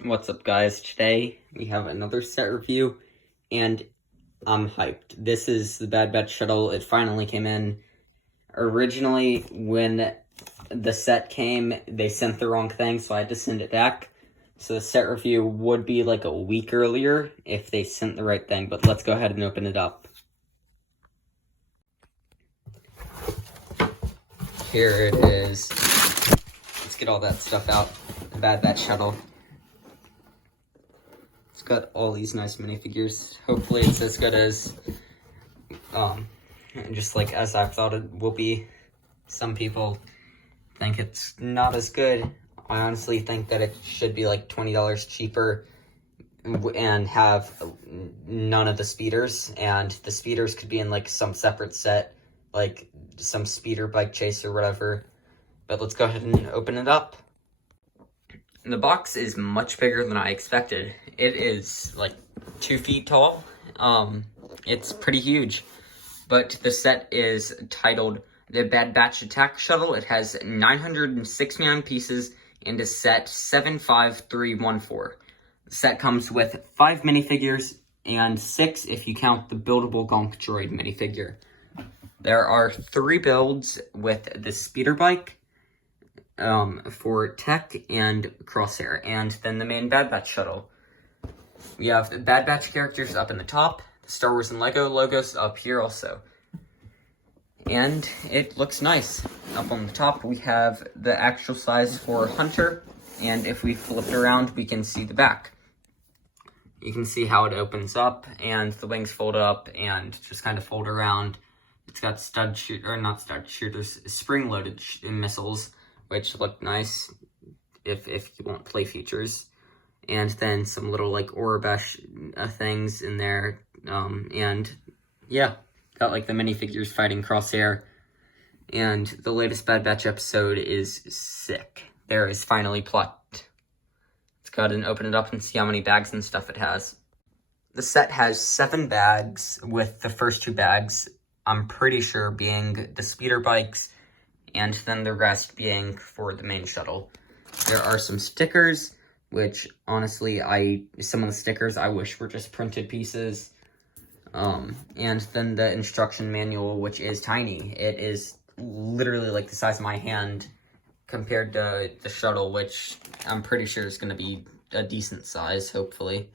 What's up, guys? Today we have another set review, and I'm hyped. This is the Bad Batch Shuttle. It finally came in. Originally, when the set came, they sent the wrong thing, so I had to send it back. So the set review would be like a week earlier if they sent the right thing, but let's go ahead and open it up. Here it is. Let's get all that stuff out. The Bad Batch Shuttle. It's got all these nice minifigures. Hopefully it's as good as, just like as I thought it will be. Some people think it's not as good. I honestly think that it should be like $20 cheaper and have none of the speeders. And the speeders could be in like some separate set, like some speeder bike chase or whatever. But let's go ahead and open it up. The box is much bigger than I expected. It is like 2 feet tall. It's pretty huge. But the set is titled the Bad Batch Attack Shuttle. It has 969 pieces and is set 75314. The set comes with 5 minifigures and 6 if you count the buildable Gonky droid minifigure. There are 3 builds with the speeder bike, for Tech and Crosshair, and then the main Bad Batch Shuttle. We have the Bad Batch characters up in the top, the Star Wars and Lego logos up here also. And it looks nice. Up on the top, we have the actual size for Hunter, and if we flip it around, we can see the back. You can see how it opens up, and the wings fold up and just kind of fold around. It's got spring-loaded missiles, which look nice if you want play features. And then some little like Orabesh things in there. And yeah, got like the minifigures fighting Crosshair. And the latest Bad Batch episode is sick. There is finally plot. Let's go ahead and open it up and see how many bags and stuff it has. The set has 7 bags, with the first 2 bags, I'm pretty sure, being the speeder bikes, and then the rest being for the main shuttle. There are some stickers, which honestly, some of the stickers I wish were just printed pieces. And then the instruction manual, which is tiny. It is literally like the size of my hand compared to the shuttle, which I'm pretty sure is going to be a decent size, hopefully.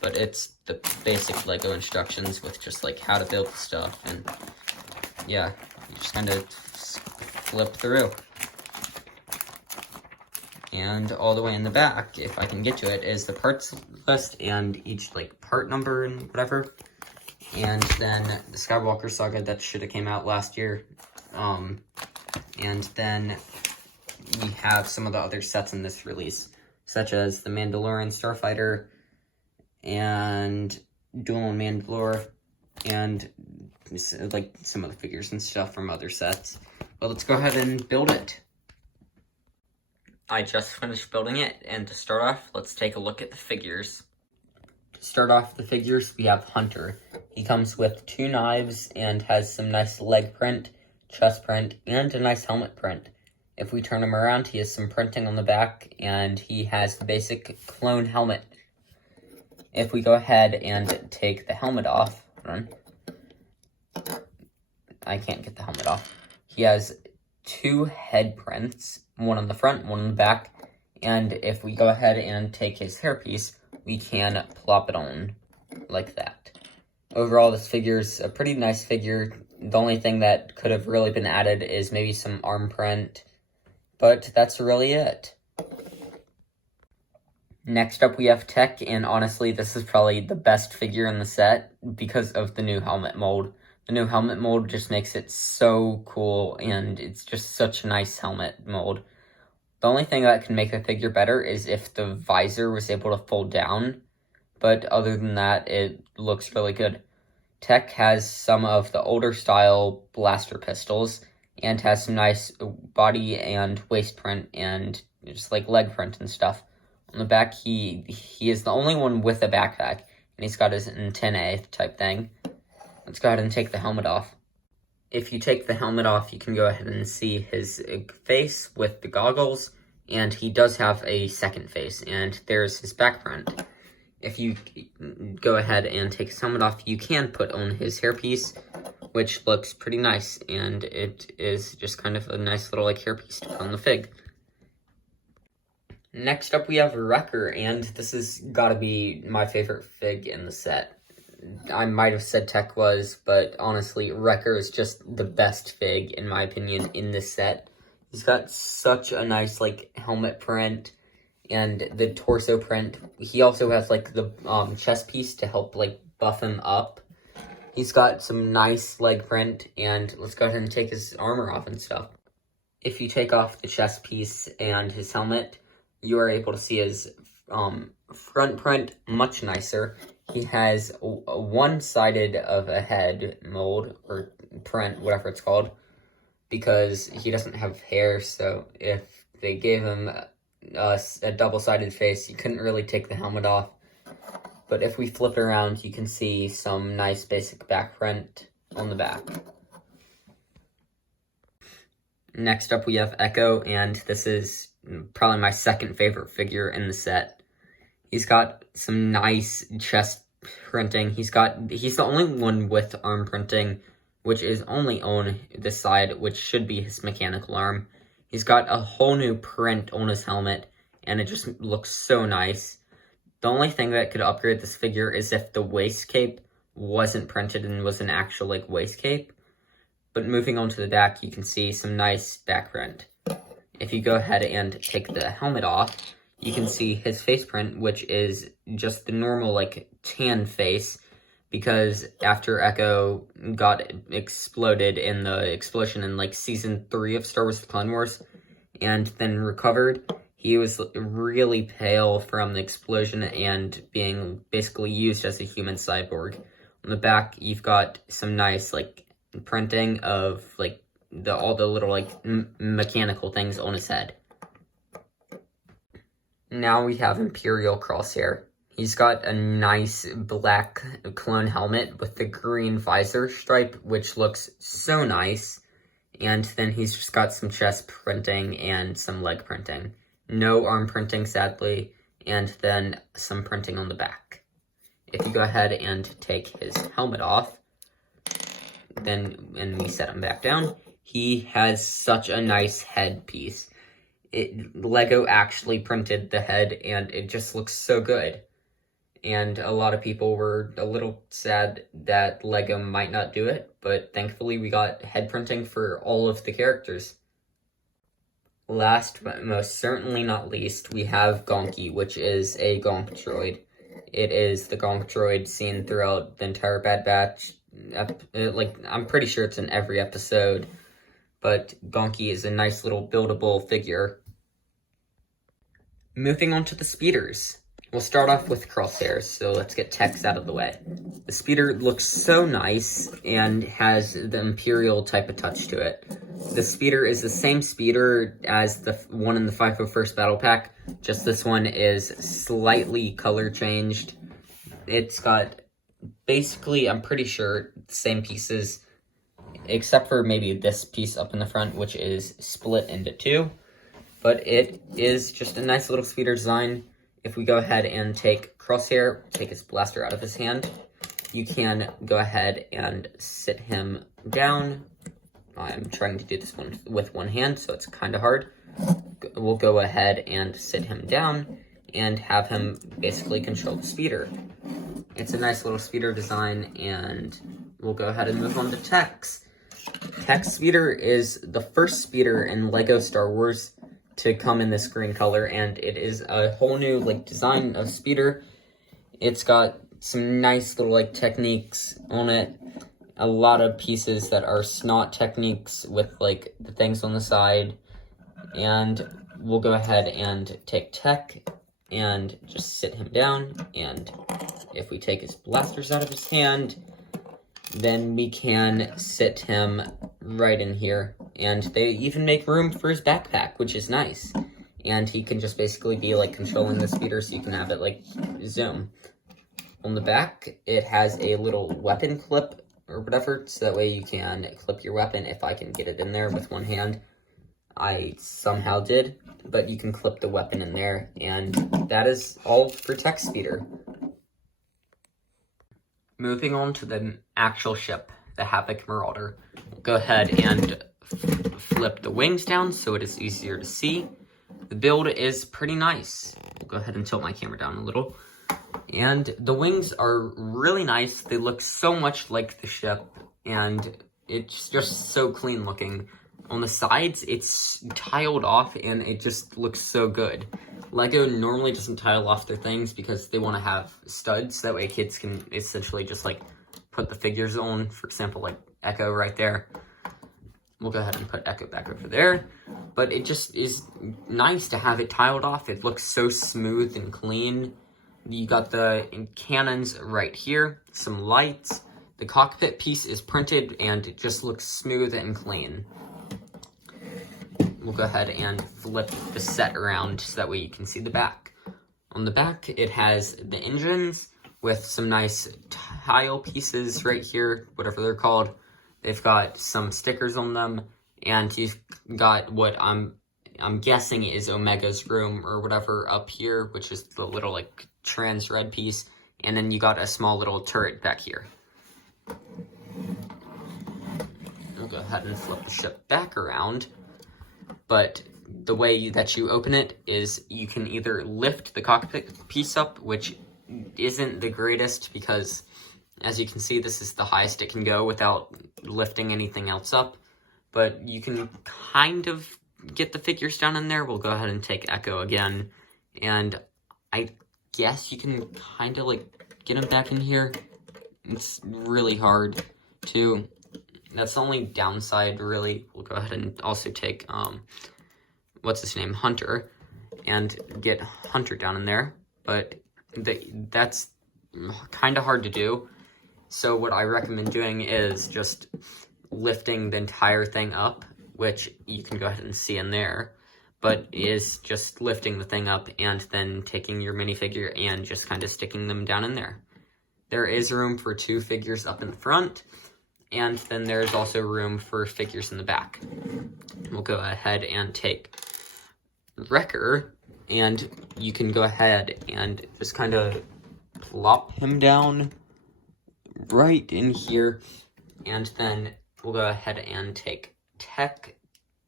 But it's the basic Lego instructions with just like how to build the stuff, and yeah, you just kind of flip through. And all the way in the back, if I can get to it, is the parts list and each like part number and whatever. And then the Skywalker Saga that should have came out last year. And then we have some of the other sets in this release, such as the Mandalorian Starfighter and Duel Mandalore, and like some of the figures and stuff from other sets. But let's go ahead and build it. I just finished building it, and to start off, let's take a look at the figures. To start off the figures, we have Hunter. He comes with 2 knives and has some nice leg print, chest print, and a nice helmet print. If we turn him around, he has some printing on the back, and he has the basic clone helmet. If we go ahead and take the helmet off, I can't get the helmet off. He has 2 head prints, one on the front, one on the back, and if we go ahead and take his hairpiece, we can plop it on like that. Overall, this figure is a pretty nice figure. The only thing that could have really been added is maybe some arm print, but that's really it. Next up, we have Tech, and honestly, this is probably the best figure in the set because of the new helmet mold. The new helmet mold just makes it so cool, and it's just such a nice helmet mold. The only thing that can make the figure better is if the visor was able to fold down, but other than that, it looks really good. Tech has some of the older style blaster pistols, and has some nice body and waist print, and just like leg print and stuff. On the back, he is the only one with a backpack, and he's got his antennae type thing. Let's go ahead and take the helmet off. If you take the helmet off, you can go ahead and see his face with the goggles, And he does have a second face, and there's his back print. If you go ahead and take his helmet off, you can put on his hairpiece, which looks pretty nice, and it is just kind of a nice little, like, hairpiece to put on the fig. Next up, we have Wrecker, and this has gotta be my favorite fig in the set. I might have said Tech was, but honestly, Wrecker is just the best fig, in my opinion, in this set. He's got such a nice, like, helmet print, and the torso print. He also has, like, the chest piece to help, like, buff him up. He's got some nice leg print, and let's go ahead and take his armor off and stuff. If you take off the chest piece and his helmet, you are able to see his front print much nicer. He has a one-sided of a head mold, or print, whatever it's called, because he doesn't have hair, so if they gave him a double-sided face, you couldn't really take the helmet off. But if we flip it around, you can see some nice basic back print on the back. Next up, we have Echo, and this is probably my second favorite figure in the set. He's got some nice chest printing. He's the only one with arm printing, which is only on this side, which should be his mechanical arm. He's got a whole new print on his helmet, and it just looks so nice. The only thing that could upgrade this figure is if the waist cape wasn't printed and was an actual, like, waist cape. But moving on to the back, you can see some nice back print. If you go ahead and take the helmet off, you can see his face print, which is just the normal, like, tan face, because after Echo got exploded in the explosion in, like, Season 3 of Star Wars The Clone Wars, and then recovered, he was really pale from the explosion and being basically used as a human cyborg. On the back, you've got some nice, like, printing of, like, all the little, like, mechanical things on his head. Now we have Imperial Crosshair. He's got a nice black clone helmet with the green visor stripe, which looks so nice. And then he's just got some chest printing and some leg printing. No arm printing, sadly, and then some printing on the back. If you go ahead and take his helmet off, and we set him back down, he has such a nice headpiece. Lego actually printed the head, and it just looks so good. And a lot of people were a little sad that Lego might not do it, but thankfully we got head printing for all of the characters. Last but most certainly not least, we have Gonky, which is a Gonk droid. It is the Gonk droid seen throughout the entire Bad Batch. I'm pretty sure it's in every episode, but Gonky is a nice little buildable figure. Moving on to the speeders. We'll start off with Crosshairs, so let's get Tex out of the way. The speeder looks so nice and has the Imperial type of touch to it. The speeder is the same speeder as the one in the 501st Battle Pack, just this one is slightly color changed. It's got basically, I'm pretty sure, the same pieces, except for maybe this piece up in the front, which is split into two. But it is just a nice little speeder design. If we go ahead and take Crosshair, take his blaster out of his hand, you can go ahead and sit him down. I'm trying to do this one with one hand, so it's kind of hard. We'll go ahead and sit him down and have him basically control the speeder. It's a nice little speeder design, and we'll go ahead and move on to Tex. Tex speeder is the first speeder in Lego Star Wars to come in this green color, and it is a whole new, like, design of speeder. It's got some nice little, like, techniques on it. A lot of pieces that are snot techniques with, like, the things on the side. And we'll go ahead and take Tech and just sit him down. And if we take his blasters out of his hand, then we can sit him right in here. And they even make room for his backpack, which is nice. And he can just basically be, like, controlling the speeder, so you can have it, like, zoom. On the back, it has a little weapon clip or whatever, so that way you can clip your weapon if I can get it in there with one hand. I somehow did, but you can clip the weapon in there, and that is all for Tech Speeder. Moving on to the actual ship, the Havoc Marauder. We'll go ahead and flip the wings down so it is easier to see. The build is pretty nice. We'll go ahead and tilt my camera down a little. And the wings are really nice. They look so much like the ship, and it's just so clean looking. On the sides, it's tiled off, and it just looks so good. LEGO normally doesn't tile off their things because they want to have studs. That way kids can essentially just like put the figures on. For example, like Echo right there. We'll go ahead and put Echo back over there. But it just is nice to have it tiled off. It looks so smooth and clean. You got the cannons right here, some lights. The cockpit piece is printed and it just looks smooth and clean. We'll go ahead and flip the set around so that way you can see the back. On the back, it has the engines with some nice tile pieces right here, whatever they're called. They've got some stickers on them, and you've got what I'm guessing is Omega's room or whatever up here, which is the little like trans red piece, and then you got a small little turret back here. We'll go ahead and flip the ship back around, but the way that you open it is you can either lift the cockpit piece up, which isn't the greatest because, as you can see, this is the highest it can go without lifting anything else up, but you can kind of get the figures down in there. We'll go ahead and take Echo again, and I guess you can kind of like get him back in here. It's really hard to, that's the only downside really. We'll go ahead and also take, what's his name, Hunter, and get Hunter down in there, but that's kind of hard to do. So what I recommend doing is just lifting the entire thing up, which you can go ahead and see in there, but is just lifting the thing up and then taking your minifigure and just kind of sticking them down in there. There is room for 2 figures up in the front, and then there's also room for figures in the back. We'll go ahead and take Wrecker, and you can go ahead and just kind of plop him down right in here, and then we'll go ahead and take Tech,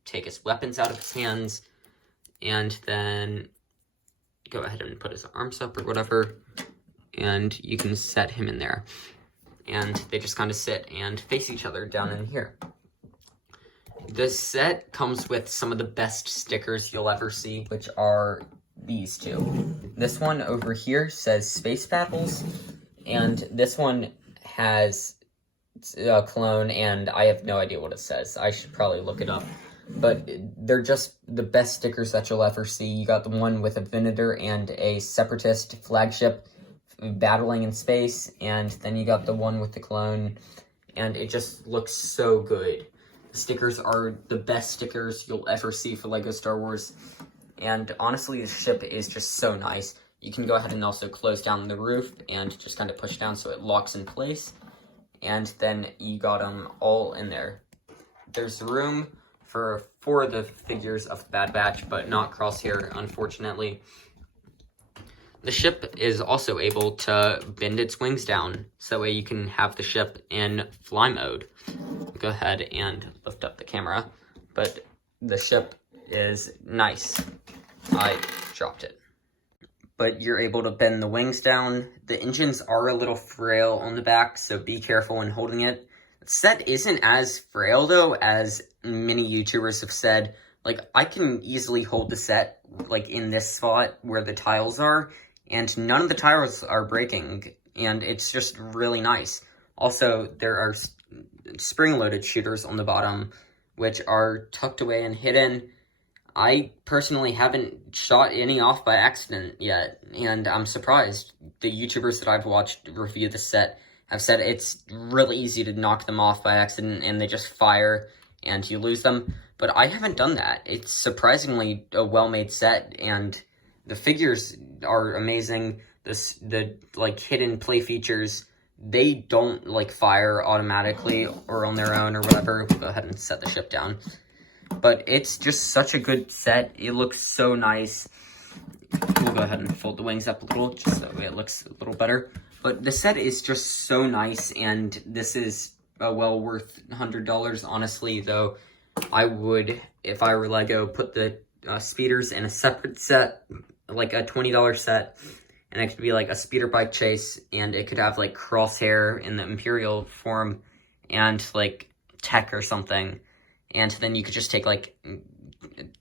take his weapons out of his hands, and then go ahead and put his arms up or whatever, and you can set him in there. And they just kind of sit and face each other down in here. This set comes with some of the best stickers you'll ever see, which are these two. This one over here says Space Battles, and this one has a clone, and I have no idea what it says. I should probably look it up. But they're just the best stickers that you'll ever see. You got the one with a Venator and a Separatist flagship battling in space, and then you got the one with the clone, and it just looks so good. The stickers are the best stickers you'll ever see for LEGO Star Wars, and honestly, the ship is just so nice. You can go ahead and also close down the roof and just kind of push down so it locks in place, and then you got them all in there. There's room for 4 of the figures of the Bad Batch, but not Crosshair, unfortunately. The ship is also able to bend its wings down, so that way you can have the ship in fly mode. Go ahead and lift up the camera, but the ship is nice. I dropped it. But you're able to bend the wings down. The engines are a little frail on the back, so be careful when holding it. The set isn't as frail, though, as many YouTubers have said. Like, I can easily hold the set, like, in this spot where the tiles are, and none of the tiles are breaking, and it's just really nice. Also, there are spring-loaded shooters on the bottom, which are tucked away and hidden. I personally haven't shot any off by accident yet, and I'm surprised. The YouTubers that I've watched review the set have said it's really easy to knock them off by accident, and they just fire, and you lose them. But I haven't done that. It's surprisingly a well-made set, and the figures are amazing. The like hidden play features, they don't like fire automatically or on their own or whatever. We'll go ahead and set the ship down. But it's just such a good set. It looks so nice. We'll go ahead and fold the wings up a little, just so it looks a little better. But the set is just so nice, and this is well worth $100. Honestly, though, I would, if I were Lego, put the speeders in a separate set, like a $20 set, and it could be like a speeder bike chase, and it could have like Crosshair in the Imperial form, and like Tech or something, and then you could just take like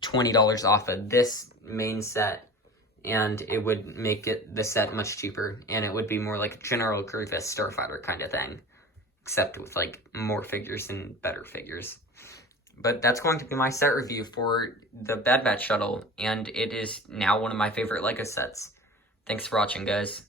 $20 off of this main set, and it would make the set much cheaper, and it would be more like General Grievous Starfighter kind of thing, except with like more figures and better figures. But that's going to be my set review for the Bad Batch Shuttle, and it is now one of my favorite LEGO sets. Thanks for watching, guys.